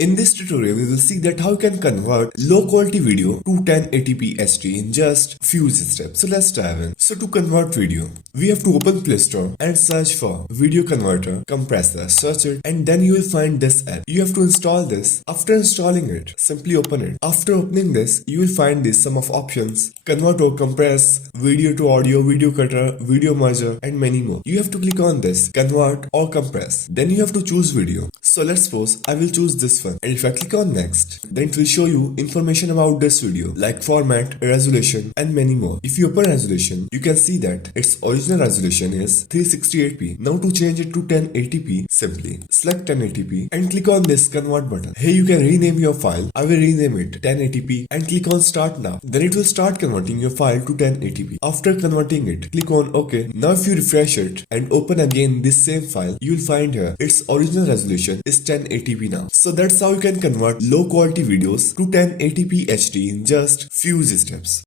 In this tutorial, we will see that how you can convert low quality video to 1080p HD in just few steps. So let's dive in. So to convert video, we have to open Play Store and search for video converter compressor, search it, and then you will find this app. You have to install this. After installing it, simply open it. After opening this, you will find this sum of options: convert or compress, video to audio, video cutter, video merger, and many more. You have to click on this, convert or compress. Then you have to choose video. So let's suppose I will choose this one, and if I click on next, then it will show you information about this video like format, resolution, and many more. If you open resolution, you can see that its original resolution is 368p. Now to change it to 1080p, simply select 1080p and click on this convert button. Here you can rename your file. I will rename it 1080p and click on start now. Then it will start converting your file to 1080p. After converting it, click on OK. Now if you refresh it and open again this same file, you will find here its original resolution is 1080p now. So that's how you can convert low quality videos to 1080p HD in just few steps.